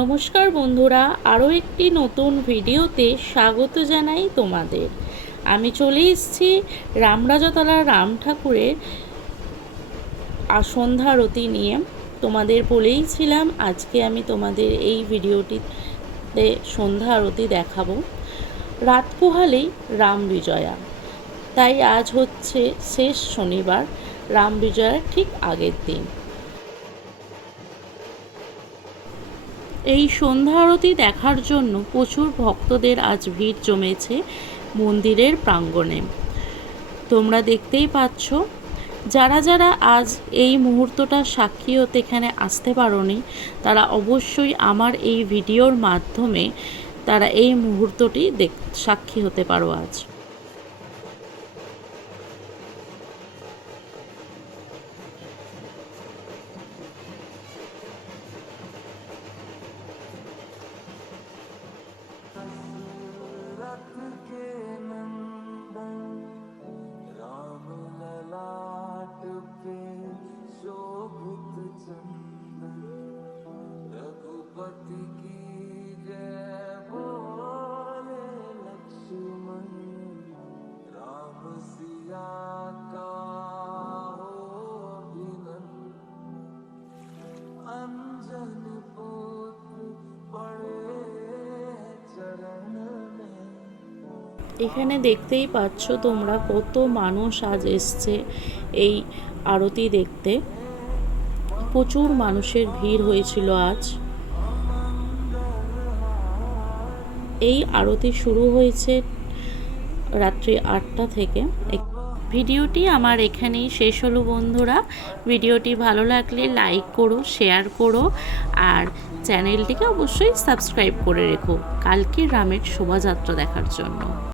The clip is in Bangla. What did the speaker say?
নমস্কার বন্ধুরা, আরও একটি নতুন ভিডিওতে স্বাগত জানাই তোমাদের। আমি চলে এসেছি রামরাজাতলার রাম ঠাকুরের সন্ধ্যা আরতি নিয়ে। তোমাদের বলেইছিলাম আজকে আমি তোমাদের এই ভিডিওটিতে সন্ধ্যা আরতি দেখাবো। রাত পোহালেই রাম বিজয়া, তাই আজ হচ্ছে শেষ শনিবার, রাম বিজয়ার ঠিক আগের দিন। এই সন্ধ্যা আরতি দেখার জন্য প্রচুর ভক্তদের আজ ভিড় জমেছে মন্দিরের প্রাঙ্গণে। তোমরা দেখতেই পাচ্ছ, যারা যারা আজ এই মুহূর্তটা সাক্ষী হতে এখানে আসতে পারোনি, তারা অবশ্যই আমার এই ভিডিওর মাধ্যমে তারা এই মুহূর্তটি সাক্ষী হতে পারো আজ। रघुपति की जय बोले लक्ष्मण, राम सिया का हो विनन, अंजन पुत्र पड़े चरण में। এখানে দেখতেই পাচ্ছ তোমরা কত মানুষ আজ এসছে এই আরতি দেখতে। প্রচুর মানুষের ভিড় হয়েছিল আজ। এই আরতি শুরু হয়েছে রাত্রি 8টা থেকে। ভিডিওটি আমার এখানেই শেষ হলো বন্ধুরা। ভিডিওটি ভালো লাগলে লাইক করো, শেয়ার করো, আর চ্যানেলটিকে অবশ্যই সাবস্ক্রাইব করে রেখো কালকে রামের শোভাযাত্রা দেখার জন্য।